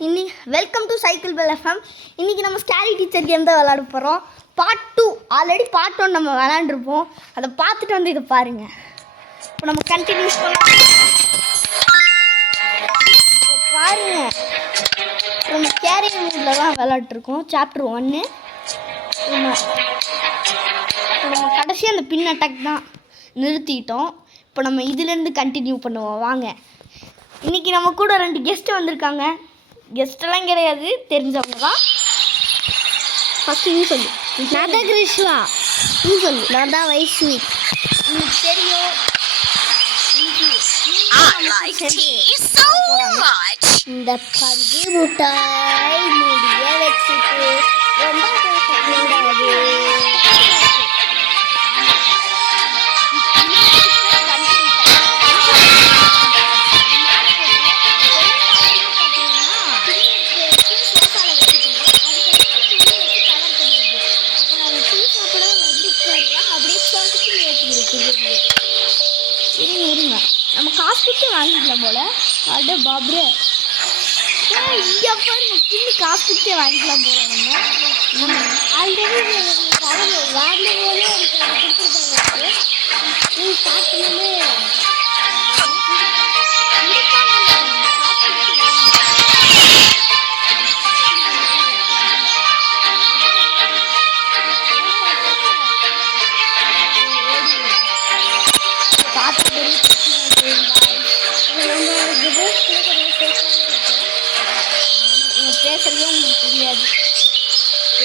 Welcome to cycle bell FM. இன்றைக்கி நம்ம scary teacher game தான் விளாட போகிறோம். பார்ட் 2. ஆல்ரெடி பார்ட் 1 நம்ம விளாண்டுருப்போம். அதை பார்த்துட்டு வந்து இதை பாருங்கள். இப்போ நம்ம கண்டினியூஸ் பண்ணலாம். பாருங்கள், நம்ம ஸ்கேரி மூடில் தான் விளாட்ருக்கோம். சாப்டர் 1. நம்ம கடைசியாக அந்த பின் அட்டாக் தான் நிறுத்திட்டோம். இப்போ நம்ம இதுலேருந்து கண்டினியூ பண்ணுவோம். வாங்க. இன்றைக்கி நம்ம கூட 2 கெஸ்ட்டு வந்திருக்காங்க. கெஸ்ட்டெல்லாம் கிடையாது, தெரிஞ்சவங்க தான். ஃபஸ்ட்டு நீ சொல்லு. நான் தான் கிருஷ்ணா. நீ சொல்லு. நான் தான் வைஷ்ணவி. உங்களுக்கு தெரியும் இந்த பஞ்சு முட்டாய் முடிய வச்சுட்டு ரொம்ப பேசக்கூடாது. இருங்க, நம்ம காசுக்கு வாங்கிக்கலாம் போல. அட பாப்ரே, இங்கே பாருங்க, பின்னு காசுக்கே வாங்கிக்கலாம் போல. நம்ம ஆல்ரெடி வாங்க போலே கொடுத்துருக்காங்க. நீ ஸ்டார்ட் பண்ணவே பேசுறதே உங்களுக்கு புரியாது.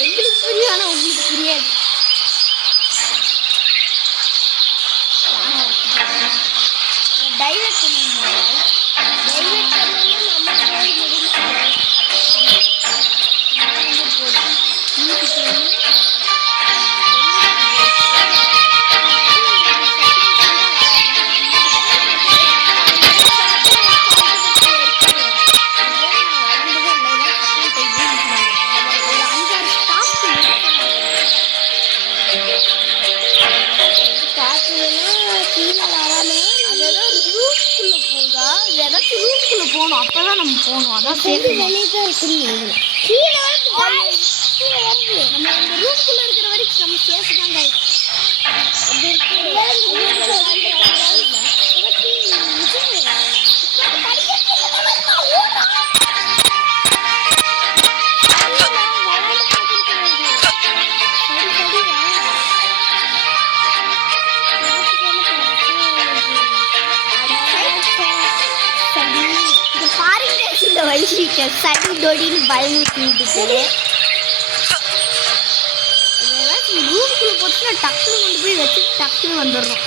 எங்களுக்கு புரியும், ஆனால் உங்களுக்கு புரியாது. டைவர்ட் பண்ணுவோம். டைவர்ட் பண்ணணும். நம்ம போய் முடிஞ்சுக்கிறோம். ரூம்குள்ளே போகணும், அப்போதான் நம்ம போகணும். அதான் வெளியே தான் இருக்குன்னு கீழே நம்ம இந்த ரூம்குள்ளே இருக்கிற வரைக்கும் நம்ம சேஃப் தான் guys. வயசுக்கு சடி தொடின்னு பயமுறுத்திட்டு ரூம்குள்ளே போச்சுன்னா டக்குனு கொண்டு போய் வச்சு டக்குன்னு வந்துடுறோம்.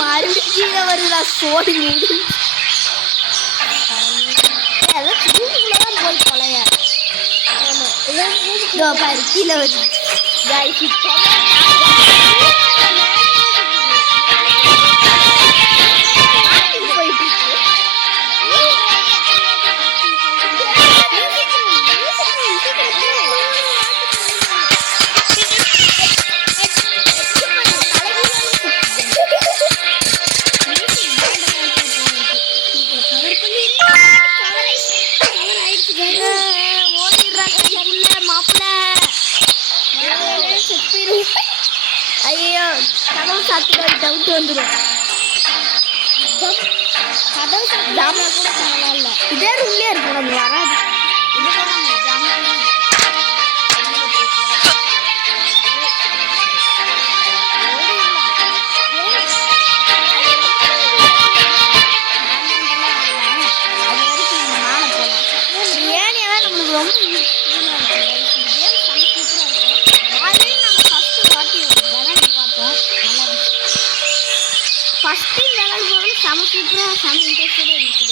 மறுபடியும் கீழே வருதா சோடி மூடு. ரூம்குள்ளே தான் போய் பழைய பாரு கீழே வருது. ஐயோ, கதவு சாத்துக்கு டவுட் வந்துடும். கதவு சாப்பிடாம கூட பரவாயில்ல. இதே ரூம்லேயே இருக்கும், நம்ம வராது. பிரியாணியெல்லாம் நம்மளுக்கு ரொம்ப யூஸ்ஃபுல்லாக இருக்கும். ஃபஸ்ட்டு இந்த லெவல் போகிறது செம சூப்பராக செம இன்ட்ரெஸ்டடாக இருந்துச்சு.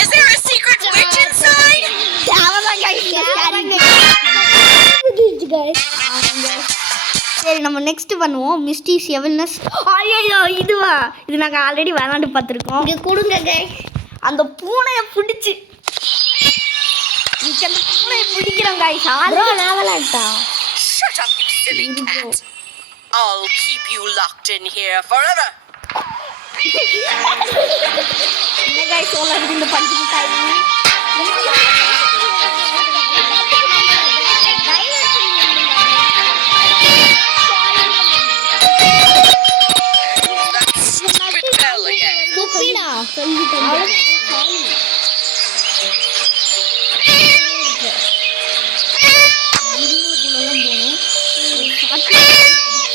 Is there a secret witch inside? சரி, நம்ம நெக்ஸ்ட் பண்ணுவோம். மிஸ்டீஸ் எவல்னஸ். ஐயோ, இதுவா? இது நாங்கள் ஆல்ரெடி விளாண்டு பார்த்துருக்கோம். இங்கே கொடுங்க அந்த பூனையை பிடிச்சி அந்த பூனையை பிடிக்கிறோம் காய்ஸ். நான் விளாண்டா. Shut up, you silly cat. I'll keep you locked in here forever. என்ன guys சொல்றது இந்த பஞ்சு மிட்டாய் That stupid bell again. துப்பிடா சொல்லிட்டேன்.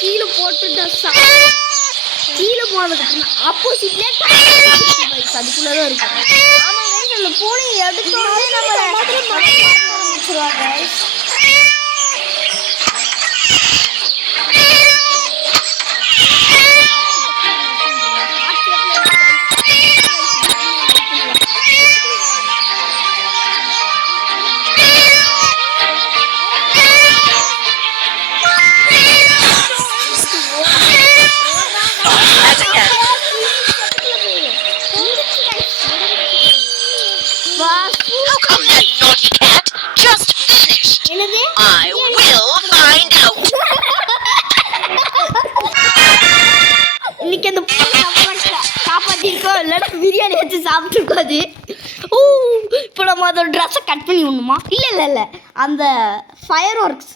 கீழே போட்டுட்டா கீழே போனதுக்கு ஆப்போசிட்ல அதுக்குள்ளதான் இருக்கு. ஆமா guys, அந்த பூனை எடுத்தோடனே நம்ம ஆரம்பிச்சிருவாங்க guys. As again. How come that naughty cat just vanished? என்னது I will find out. இன்னைக்கு அந்த காப்பாற்றிருக்கோம், இல்லைன்னா பிரியாணி வச்சு சாப்பிட்டுருக்காது. ஓ, இப்போ நம்ம அதோட ட்ரெஸ்ஸை கட் பண்ணி விடணுமா? இல்லை இல்லை இல்லை, அந்த ஃபயர் ஒர்க்ஸ்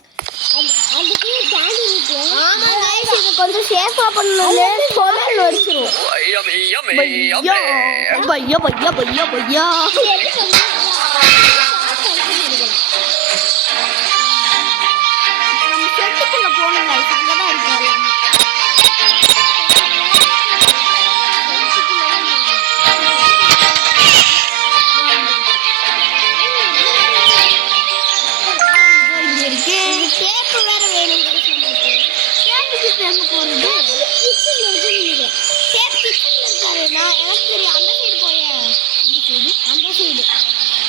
அதுக்கு கேண்டி இருக்கு. ஆமாம் கைஸ், இது கொஞ்சம் சேஃபாக பண்ணணும்னு பொருள் வச்சிரும். Yummy, yummy, பையா yummy. பையா பையா பையா பையா. நம்ம செட்டுக்குள்ள போகணும் கைஸ், அங்கே தான் இருக்கு எல்லாமே. இங்க இருக்கு. டேப் வேற வேணும் guys நமக்கு. கேமுக்கு பேச போறது. கிச்சன்ல இருக்கு நீங்க. டேப் கிச்சன்ல இருக்காரு. நான் எனக்கு தெரியும். அந்த சைடு போயேன். அந்த சைடு.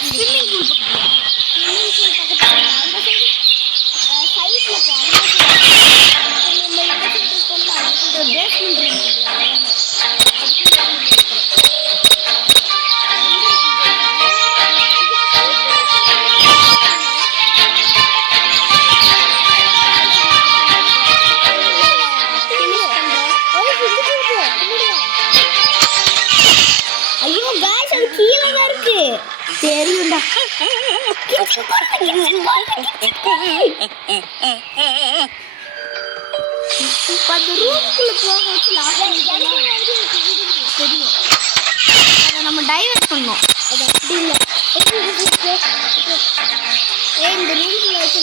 ஸ்விம்மிங் பூல் பக்கத்துல. ஸ்விம்மிங் பூல் பக்கத்துல அந்த சைடு சைடுல போ. அந்த சைடு. நம்ம இந்த சைடு இருக்கோம்ல, அந்த சைடு பேஸ்மெண்ட் ரூம் இல்லையா? அதுக்கு நான் ஐயோ guys, அது கீழ தான் இருக்கு. தெரியும்டா. இப்ப அந்த ரூமுக்குள்ள போக வச்சு தெரியும். அதை நம்ம டைவர்ட் பண்ணோம். அது அப்படி இல்லை. இந்த ரூமுக்குள்ள வச்சு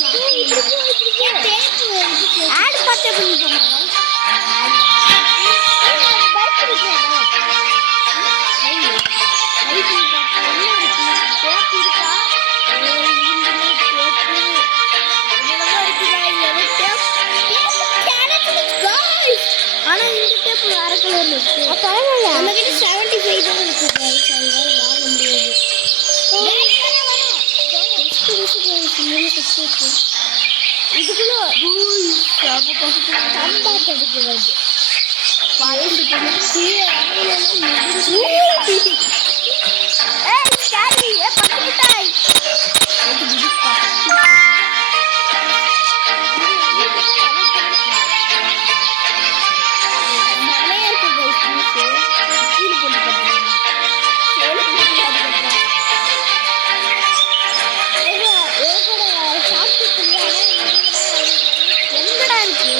ஆட் பார்த்தே பண்ணிக்கோங்க. ஆனா இந்த டேப் வேற கலர்ல இருக்கு. பரவாயில்ல, நம்ம கிட்ட 75 தான் இருக்கு guys. அதனால வாங்க முடியாது. இதுக்குள்ள சம்பா தடுப்பு வருது. ஏய் ஸ்டாரி, ஏ பட்டு மிட்டாய். எங்கடா இருக்கு?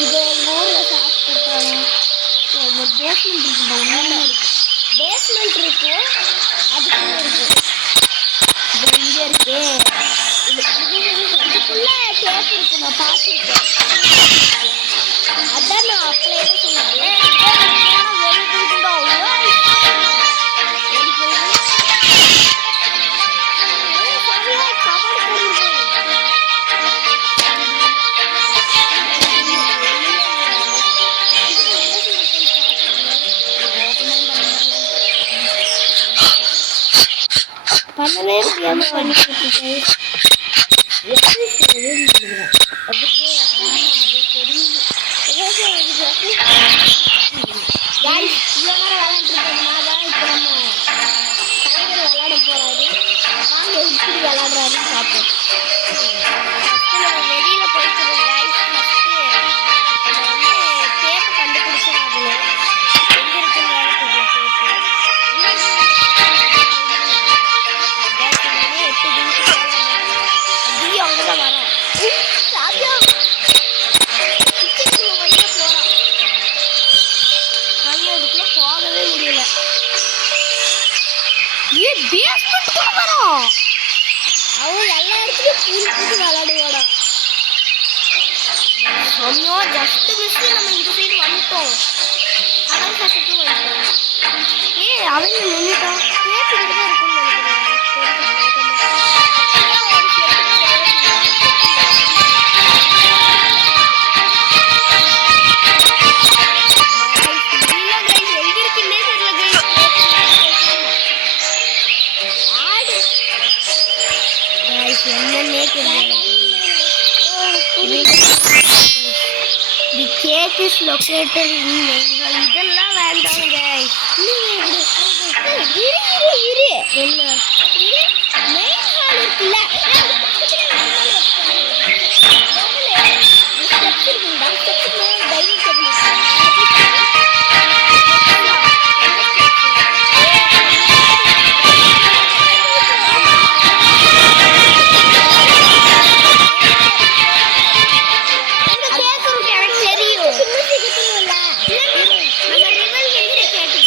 இது எங்க ஊர்ல சாப்பிட்டுட்டாங்க. ஒரு பேஸ்மெண்ட் இருக்குடா, ஒண்ணு இருக்கு. பேஸ்மெண்ட் இருக்கு, அதுக்குள்ள இருக்கு. இது இங்க இருக்கு. இதுக்குள்ள டேப் இருக்கு, நான் பார்த்துருக்கேன். அதான் நான் அப்படியே சொன்னேன். ஏய் வெளிய போயிடுடா. ஓடி போயிடு. சாப்பாடு போடுறது. பண்ணவே முடியாம பண்ணிட்டு இருக்கேன். எப்படி சொல்லுங்க? அதுக்கு அது தெரியும். Guys, இவ்வளோ நேரம் விளையாண்டுருக்கோம்னா தான் இப்போ நம்ம தலைவர் விளையாட போறாரு. நாங்கள் எப்படி விளையாடுறாருன்னு பார்ப்போம். ஃபர்ஸ்ட் நம்ம வெளியில போயிட்டு ரம்யா ஜஸ்ட் மிஸ் நம்ம இந்த சைடு வந்துட்டோம். அவன் சத்துக்கு வந்துட்டான். அவங்க நின்றுட்டோம். கேக் இங்கே தான் இருக்கும்னு நினைக்கிறேன். அப்படியே ஒரு எங்க இருக்குன்னே தெரியல ஆடு என்னன்னே தெரியல. தி கேக் இஸ் லொகேட்டட் இன் பெங்கால். இதெல்லாம் வேண்டாம் guys. இரு என்ன இரு மெயின் ஹால் இருக்குல்ல ஸ்டெப்ஸ் இருக்குண்டா ஸ்டெப்ஸ்க்கு டைனிங் டேபிள் எனக்கு தெரியும். நம்ம ரிவல் வந்து கேட்டு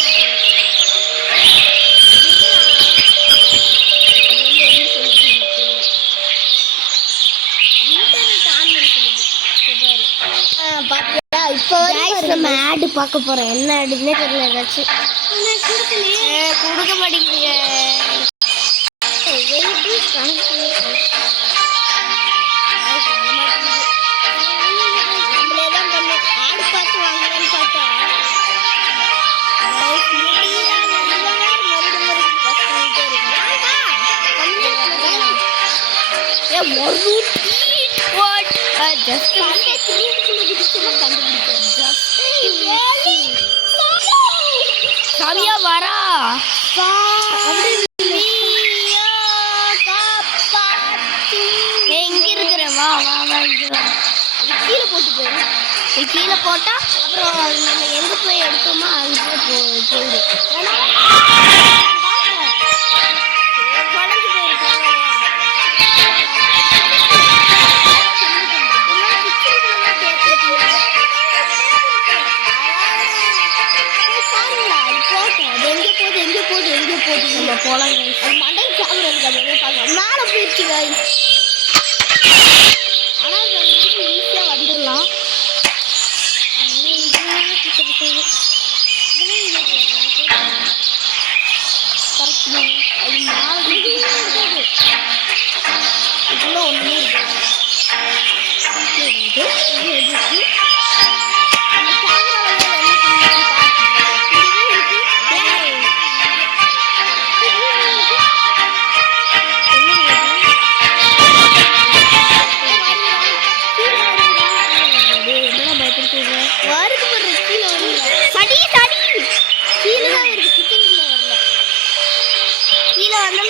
நம்ம ஆடு பார்க்க போறோம். என்ன ஆடுன்னே தெரியல ஏதாச்சும் கொடுக்க மாட்டேங்குது. நம்மளே தான் பண்ணோம். ஆடு பார்த்து வாங்கலாம்னு பார்த்தா சாமியா வரா. எங்க இருக்கிற வா வா வா இங்க வா. கீழே போட்டு போயிடும். இது கீழே போட்டா அப்புறம் நம்ம எங்க போய் எடுத்தோமோ அங்கே போயிடும். ஏன்னா குழஞ்சு போயிருக்காங்க. எங்க போகுது நம்ம போலாம் அது மண்டல் கேமரா இருக்காது பார்க்கலாம். மேலே போயிடுச்சு guys. ஆனால் ஈஸியாக வந்துடலாம். அது மேலே இருக்காது. இவ்வளோ ஒன்றுமே இருக்காது. அந்த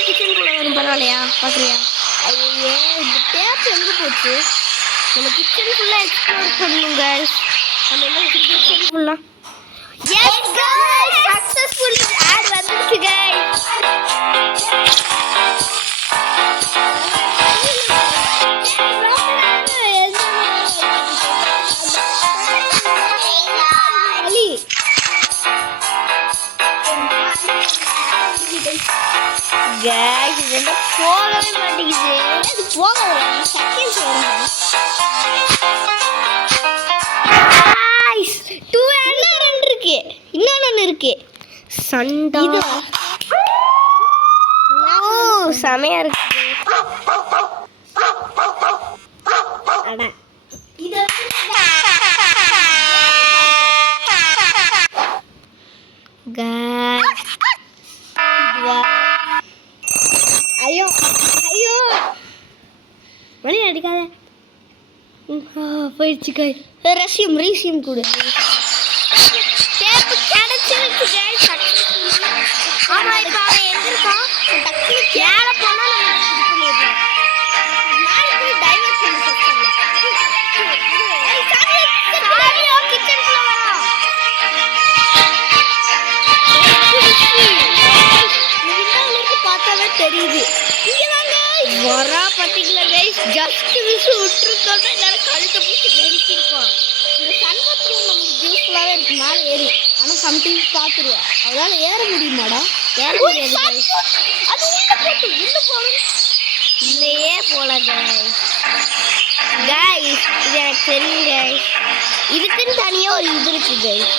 கேமராவில் என்ன பண்ணி பரவாயில்லையா பார்க்குறியா? ஐயோ இந்த டேப் எங்கே போச்சு? நம்ம கிச்சன் ஃபுல்லாக எக்ஸ்ப்ளோர் பண்ணணும் guys. நம்ம என்ன கிச்சன் ஃபுல்லாக Yes guys, successful ad வந்துருச்சு guys. guys இது என்ன போகவே மாட்டேங்குது. இது போக ஒரு செகண்ட்ஸ் வரும். guys 2 and 2 இருக்கு. இன்னொன்னு இருக்கு. சண்டா. ஓ செமையா இருக்கு. அட இது guys ஐயோ ஐயோ மணி அடிக்காத. போயிடுச்சு guys. ரஷ்யம் கொடு. டேப் கிடைச்சிருச்சு guys. சக்சஸ்ஃபுல். ஆமா இப்போ அவன் எங்க இருக்கான்? டக்குனு கேல போனா நம்ம இது பண்ணிடலாம். மேல போய் டைவர்ட் பண்ணி செக்ஷன்ல. ஏய் சாரியா கிச்சனுக்குள்ள வரா. இந்த பார்த்தாவே தெரியுது. இங்க வாங்க. வரா பாத்தீங்களா guys? ஜஸ்ட் மிஸ் விட்டுருந்தோம்னா எல்லாரும் கழுத்தை பிடிச்சி நெரிச்சிருக்கோம். இந்த சன்வத்ரூம் நமக்கு யூஸ்ஃபுல்லாவே இருக்கு. மேல ஏறி ஆனா சம்டைம்ஸ் பாத்துருவேன். அதனால ஏற முடியுமாடா? ஏற முடியாது guys. அது உள்ள போகணும். இல்லையே போல guys. இது எனக்கு சரிங்க இதுக்குன்னு தனியா ஒரு இது இருக்கு கைஸ்.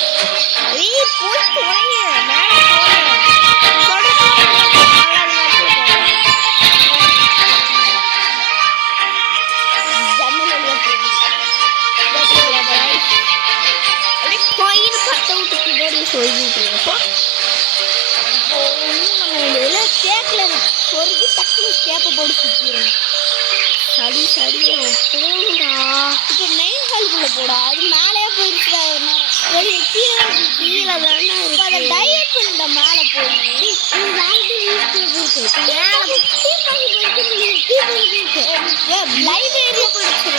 ஏய் போய் போறீங்க மேல சொல்லிட்டு இருக்கோம். இப்போ ஒன்றும் நம்ம இதெல்லாம் கேட்கல சொருகி டக்குனு கேப்பை போட்டு சுற்றிடணும். சடி சடி போடா. இப்போ மெயின் ஹாலுக்குள்ளே போடா. அது மேலே போயிருச்சுடா. வெளியே கீழே கீழே தானே இருக்கு. அதை டைவர்ட் பண்ணிட்ட மேலே போய் லைப்ரரி போயிடுச்சு.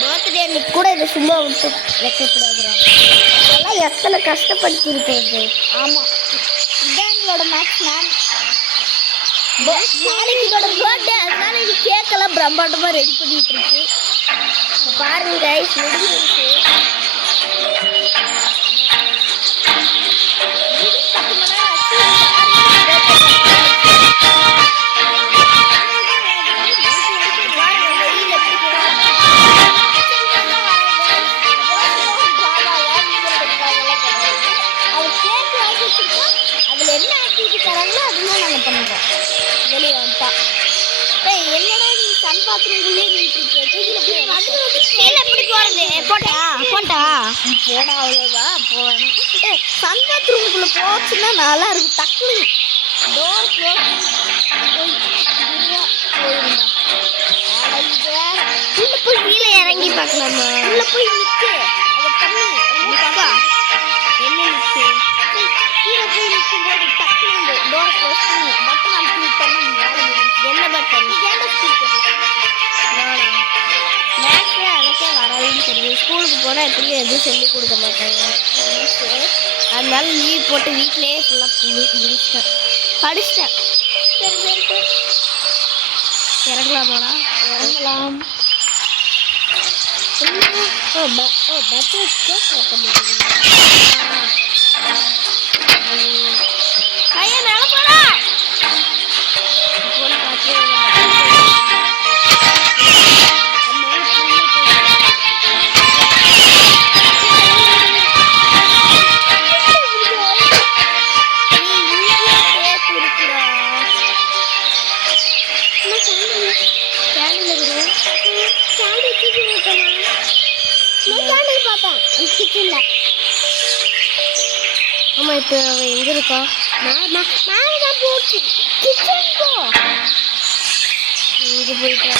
பர்த்டே அன்னைக்கு கூட இதை சும்மா விட்டு வைக்கக்கூடாதுரா. அதெல்லாம் எத்தனை கஷ்டப்படுத்திருக்கேன். ஆமாம் இதான் எங்களோட மேக்ஸ் மேம். நாளைக்கு இதோட பர்த்டே, அதனால இது கேக்கெல்லாம் பிரம்மாண்டமாக ரெடி பண்ணிட்டு இருக்கு. பாருங்க கைஸ் முடிஞ்சிருக்கு. அதில் என்ன ஆக்டிவிட்டி தராங்களோ அதுதான் நாங்கள் பண்ணுறோம். வெளியே வந்துட்டா என்னடா நீ சன் பாத்ரூம்குள்ளே நின்றுட்டு எப்படி போகிறது? போட்டா போட்டா போடா அவ்வளோதான் போவேணும். சன் பாத்ரூமுக்குள்ளே போச்சுன்னா நல்லா இருக்கும். டக்குனு டோர் க்ளோஸ் போயிருந்தா உள்ள போய் கீழே இறங்கி பார்க்கலாமா? உள்ள போய் நிற்கு. அதை பண்ணி நிற்கா என்ன நிற்கு கீழே போய் நிற்கும்போது டக்குனு டோர் க்ளோஸ் பண்ணி பட்டன் அமுத்தி விட்டோம்னா என்ன பட்டன் ஏன்டா ஸ்பீக்கர் மேக்ஸே எனக்கே வராதுன்னு தெரியும். ஸ்கூலுக்கு போனால் எப்படியும் எதுவும் சொல்லிக் கொடுக்க மாட்டாங்க. அதனால லீவ் போட்டு வீட்டிலேயே ஃபுல்லாக முடிச்சிட்டேன் படிச்சிட்டேன். சரி சரி சரி இறங்கலாமாடா? இறங்கலாம். கையை மேல போடா. ஆமா இப்போ அவன் எங்க இருக்கா? மேலதான் போச்சு. கிச்சன் போ. இங்க போயிட்டு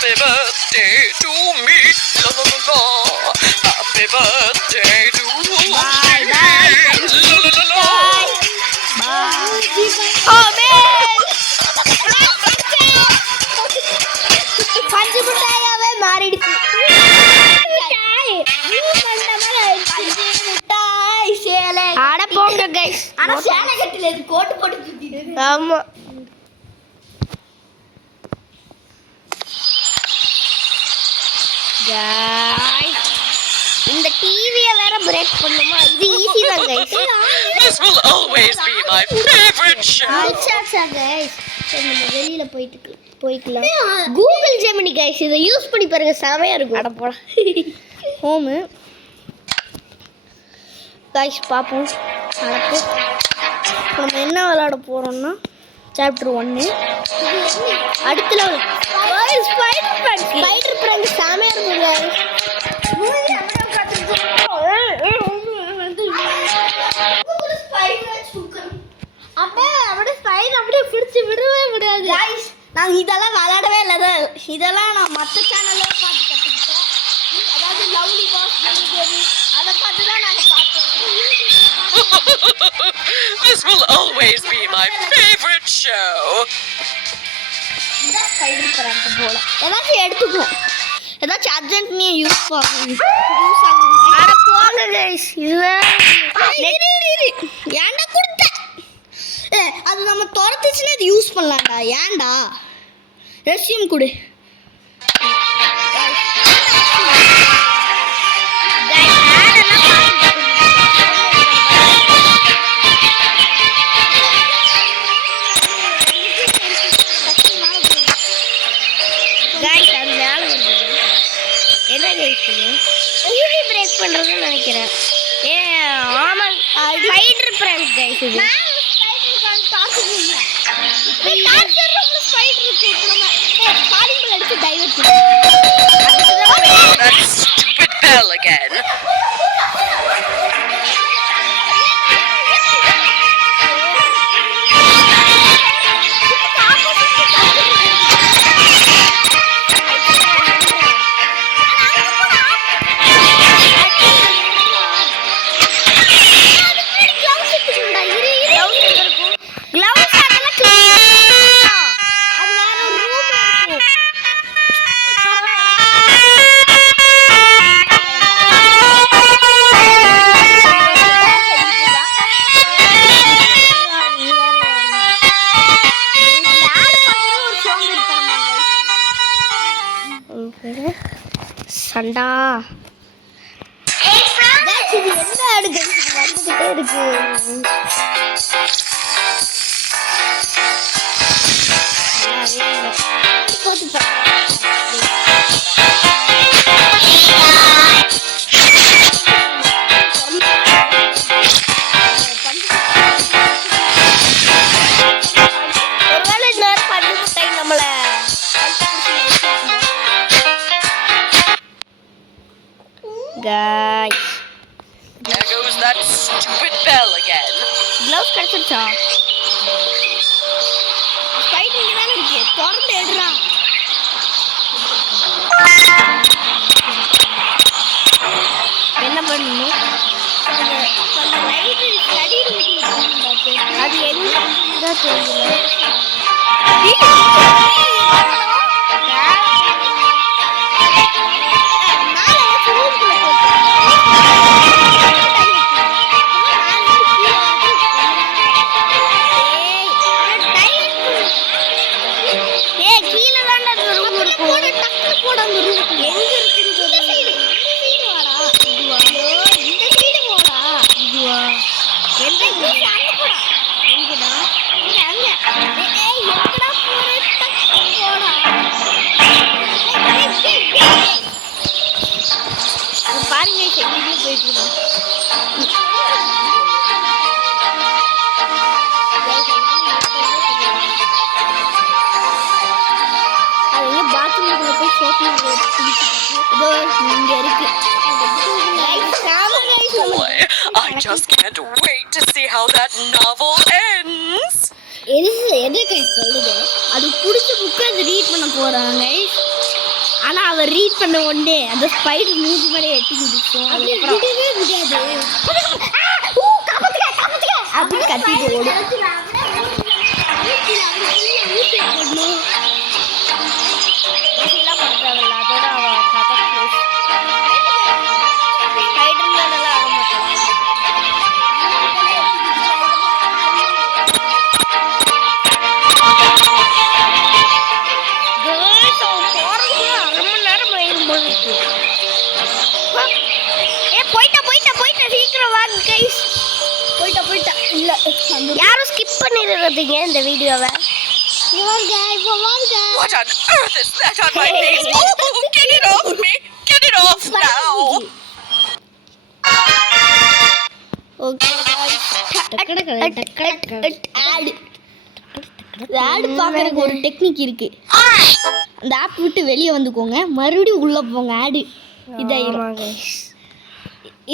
Happy birthday to me. La la la la. Happy birthday to me. Bye, bye. La la la la. Oh man! பஞ்சு மிட்டாயாவே மாறிடுச்சு. அட போங்க கைஸ். ஆனா சேலை கட்டில இது கோட்டு போட்டு சுத்திட்டு ஆமா. Guys, இந்த டிவியை வேற பிரேக் பண்ணுமா? இது ஈஸி தான் guys. This will always be my favorite show. அல்சாக்ஸா கைஸ். சரி நம்ம வெளியில போய்க்கலாம். கூகுள் ஜெமினி கைஸ், இதை யூஸ் பண்ணி பாருங்க, செமையா இருக்கும். அட போடா. ஹோம் கைஸ் பாப்போம். நடப்பு நம்ம என்ன விளையாட போறோம்னா சாப்டர் 1 அடுத்த லெவல் ஸ்பைடர் பிராங்க் செமையா இருக்கும் கைஸ். அப்படியே பிடிச்சி விடவே விடாது. நான் இதெல்லாம் விளையாடவே இல்லை. இதெல்லாம் நான் மற்ற சேனல்ல பார்த்து கற்றுக்கிட்டேன். அதாவது லவ்லி பாஸ் அதை பார்த்து தான் நாங்கள் பார்த்தோம். This will always be my favorite show. இதான் ஸ்பைடர் பிராங்க் போல ஏதாச்சும் எடுத்துக்குவோம். ஏதாச்சும் அர்ஜென்ட் நீ யூஸ் ஆகும். அட போங்க கைஸ். இது ஏன்டா கொடுத்த அது நம்ம துரத்துச்சுன்னா இது யூஸ் பண்ணலாம்டா. ஏன்டா ரெஸ்யூம் கொடு. கைஸ் அது மேல வந்து என்ன கைஸ் டிவி பிரேக் பண்றதுன்னு நினைக்கிறேன். ஆமா ஸ்பைடர் பிராங்க் கைஸ். இது That stupid bell again. Shanda இது என்ன அடுக்கு வந்துகிட்டே இருக்கு. ஒருவேளை இன்னொரு பஞ்சு முட்டை நம்மள guys. There goes that stupid bell again. Gloves கிடைச்சிருச்சா? ஸ்பைடர் இங்க தான இருக்கு. திறந்து எடுறா. என்ன பண்ணணும்? அந்த லைட் ஸ்டடி ரூம்ல போட்டு அது எங்க தான் தெரியல. பாருங்க செடியிலே போயிட்டு இருக்கோம். அது பாத்ரூம்குள்ள போய் சோப்பு இதோ இங்க இருக்கு. Boy, I just can't wait to see how that novel ends. எது கைஸ் சொல்லுது. அது பிடிச்ச புக்கை அது ரீட் பண்ண போறாங்க. ஆனா அவ ரீட் பண்ண உடனே அந்த ஸ்பைடர் மூஞ்சி மேலே எட்டி குதிக்கும். அதுக்கப்புறம் அப்படி கத்திட்டு ஓடும். அதோட அவ கதை ஸ்பைடர் மேலாம் ஆக மாட்டான். யாரும் ஸ்கிப் பண்ணிடுறதுங்க இந்த வீடியோவை. What on earth is that on my face? Oh, get it off me! Get it off now! ஆடு பார்க்கறதுக்கு ஒரு டெக்னிக் இருக்கு. அந்த ஆப் விட்டு வெளியே வந்துக்கோங்க, மறுபடியும் உள்ள போங்க. ஆடு இதாயிருவாங்க.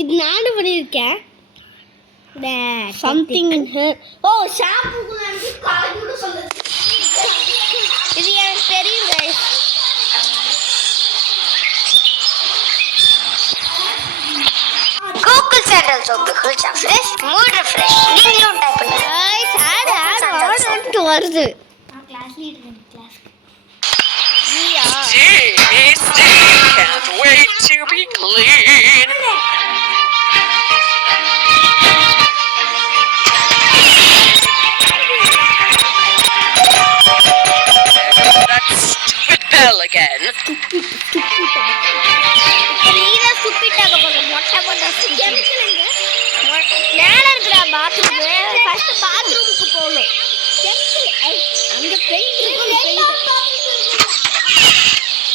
இது நானும் பண்ணியிருக்கேன். Something in here. ஓ ஷாம்புக்குள்ள இருந்து காலேஜ் கூட சொல்லுது. இது எனக்கு தெரியும் guys. Google channels கொஞ்சம் refresh, mood refresh. நீங்களும் டைப் பண்ணுங்க. गाइस ஆடு வருது. நான் class leader class. Tasty! Can't wait to be clean! That stupid bell again. நீங்க ஸ்டூபிட் ஆக போற மொட்டை மொட்டை கெமிக்கல்ங்க. மேல இருக்குடா பாத்ரூம். ஃபர்ஸ்ட் பாத்ரூமுக்கு போணும். கெமிக்கல் அங்க பெயிண்ட் இருக்கு.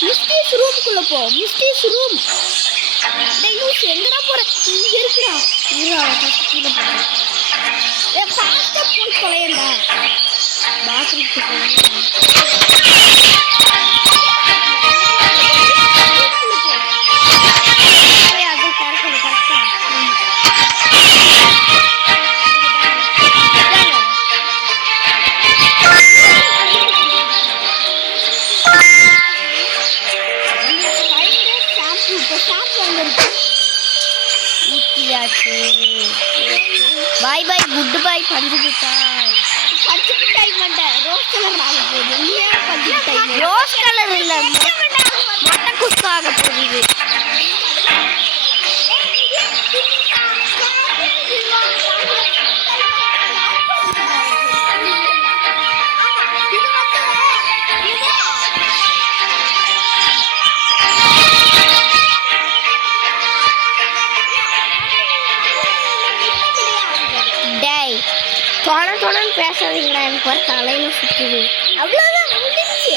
மிஸ்டேஸ் ரூமுக்குள்ள போ. மிஸ்டேஸ் ரூம். டேய் யூஸ் எங்கடா போற? இங்க இருக்குடா. இருடா ஃபர்ஸ்ட் கீழ போ. ஃபாஸ்டா போய் தொலையடா. பாத்ரூமுக்கு போ. பாய் பாய் குட் பாய் பஞ்சு மிட்டாய். பஞ்சு மிட்டாய் மாட்டேன், ரோஸ் கலர் ஆக போகுது. நீ ஏன் பஞ்சு மிட்டாய்? ரோஸ் கலர் இல்ல மொட்டை குஸ்கா ஆக போகுது. தொடர்ந்து பேசாதீங்களா, எனக்கு ஒரு தலையில சுத்துது. அவ்வளவுதான் முடிஞ்சிச்சு.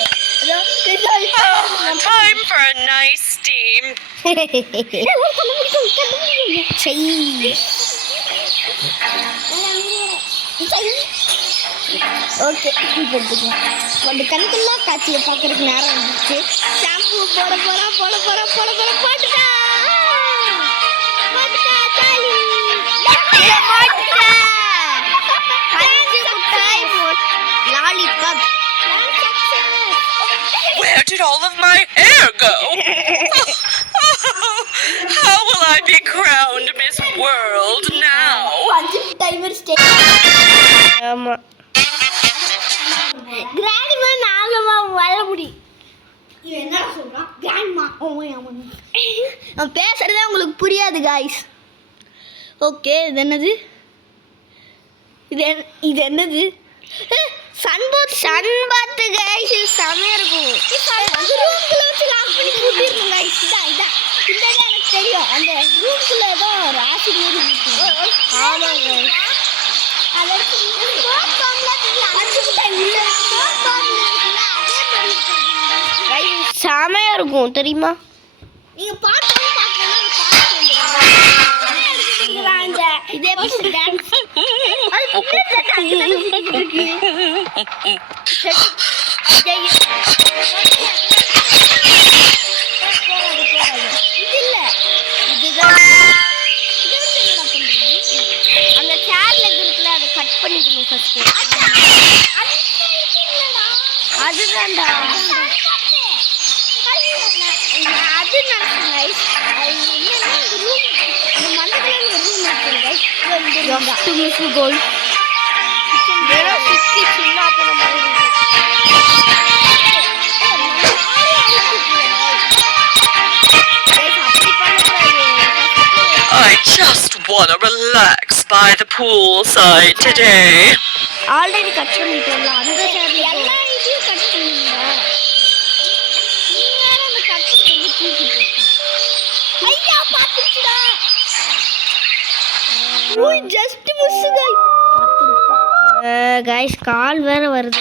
Time for a nice steam. Okay அந்த கணக்கெல்லாம் காட்சியை பார்க்கறதுக்கு நேரம் வந்துச்சு. ஷாம்பு போட போறா போட்டுட்டா lollipop. Where did all of my hair go? How will I be crowned Miss World now? பஞ்சு டைமர் ஸ்டே. ஆமா கிராண்ட்மா நாங்கம்மா வர முடி. இவன் என்ன சொல்றான்? கிராண்ட்மா. நான் பேசுறதே உங்களுக்கு புரியாது गाइस. ஓகே இது என்னது? இது என்னது? Sunbath guys. இது செமையா இருக்கும். அந்த ரூம்குள்ள வச்சு லாக் பண்ணி பூட்டிருங்க गाइस. இதா இந்த எனக்கு தெரியும். அந்த ரூம்குள்ள ஏதோ ராசி மாதிரி இருக்கு. ஆமா गाइस. அதற்கு ஸ்மோக் பாம்ல அடிச்சு டைம் இல்ல. ஸ்மோக் பாம்ல இருக்குல அதே மாதிரி இருக்கு. गाइस செமையா இருக்கும் தெரியுமா? நீங்க பாட்டு பார்க்கணும் அந்த இதே பஸ் டான்ஸ். அது பின்னாடி இருக்கு. அந்த சேர்ல இருக்குல்ல அதை கட் பண்ணிக்கணும் ஃபர்ஸ்ட். அதுதான்டா ஜஸ்ட் மிஸ் கோல். வெறும் சுத்தி சின்ன போன மாதிரி இருக்கு. அப்படி பண்ணக்கூடாது. I just wanna relax by the poolside today. Already cut பண்ணிட்டோம்ல அந்த சேர்ல எல்லா இதையும் கட் பண்ணுங்க. நீ வேற அந்த கட் பண்ணி தூக்கி போட்டா. ஐயா பாத்துச்சுடா. ஓய் ஜஸ்ட் மிஸ் गाइस. गाइस கால் வேற வருது.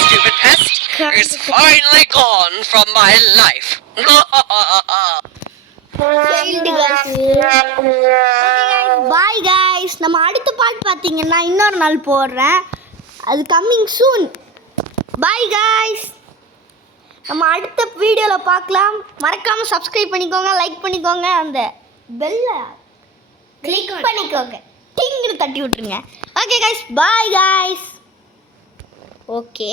Stupid pest is finally gone from my life. Failed guys. Bye guys. நம்ம அடுத்த பாட் பாத்தீங்கன்னா இன்னொரு நாள் போடுறேன். அது கம்மிங் சூன். பாய் गाइस. நம்ம அடுத்த வீடியோல பார்க்கலாம். மறக்காம சப்ஸ்கிரைப் பண்ணிக்கோங்க, லைக் பண்ணிக்கோங்க, அந்த பெல்ல கிளிக் பண்ணிக்கோங்க. டிங்னு தட்டி விட்டுருங்க. Okay guys. Bye guys. Okay.